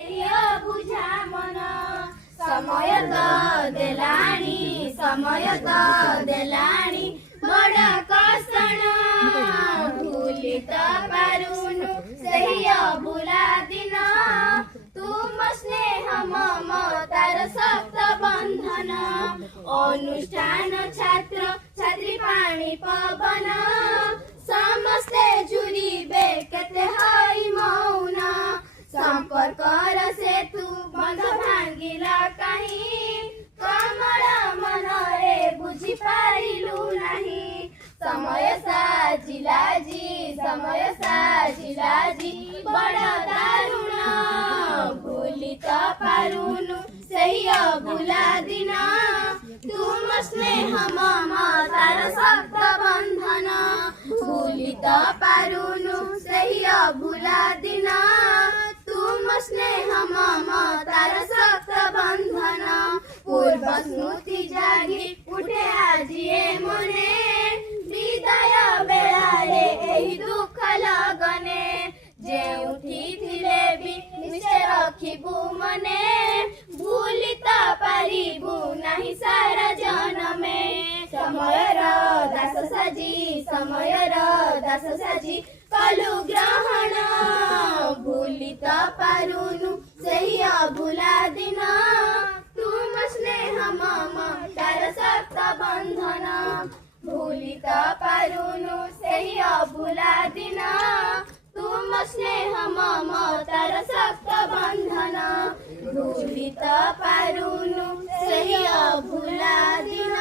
बुझा मन समय तो देलाणी समय तो देलाणी बड़ा कषण भूली तो पारुनु सही बुला दिन तुम स्नेह ममतार सप्त बंधन अनुष्ठान छात्र छात्री पाणी पवन समस्ते जुड़िबे केते हई मौन संपर्क सेतु बंध भांगिला कहीं कमल मन रे बुझी पारिलु नहीं समय साजिला जी बड़ा दारुण भूली तो पारुनु सही बुला दिन तुम स्नेह ममतार सप्त बंधन भूली तो पारुनु सही बुला दिन तुम स्नेह ममतार सप्त बंधन पूर्व स्मृति जागी उठे आजिए मने विदाय बेलारे एही दुख लगने जे उठी थिले भी निश्चय रखिबु मने भूली तो पारिबु नहीं सारा जनमे समयर दास साजी कलु ग्रहण भूली तो पारुनु सही भूला दिन तुम स्नेह ममतार सप्त बंधन भूली तो पारुनु सही भूला दिन तुम स्नेह ममतार सप्त बंधन भूली तो पारुनु सही भूला दिन।